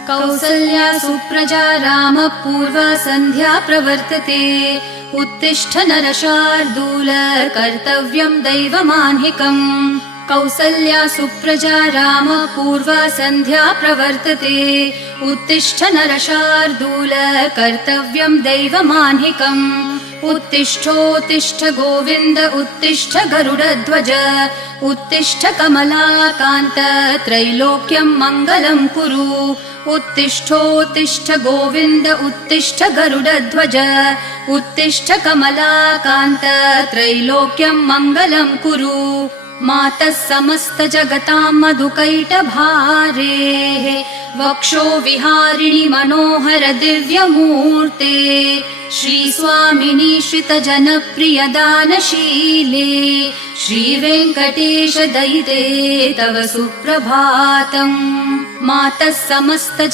कौसल्या सुप्रजा रामपूर्वा सन्ध्या प्रवर्तते। उत्तिष्ठ नरशार्दूल कर्तव्यं दैवमान्हिकम्। कौसल्या सुप्रजा रामपूर्वा सन्ध्या प्रवर्तते। उत्तिष्ठ नरशार्दूल कर्तव्यं दैवमान्हिकम्। उत्तिष्ठोत्तिष्ठ गोविन्द उत्तिष्ठ गरुडध्वज। उत्तिष्ठ कमलाकान्त त्रैलोक्यं मङ्गलं कुरु। उत्तिष्ठोत्तिष्ठ गोविन्द उत्तिष्ठ गरुडध्वज। उत्तिष्ठ कमलाकान्त त्रैलोक्यं मङ्गलं कुरु। मातः समस्त जगतां मधुकैटभारेः वक्षो विहारिणि मनोहर दिव्यमूर्ते। श्रीस्वामिनि श्रितजनप्रिय दानशीले श्रीवेङ्कटेश दयिते तव सुप्रभातम्। मातः समस्त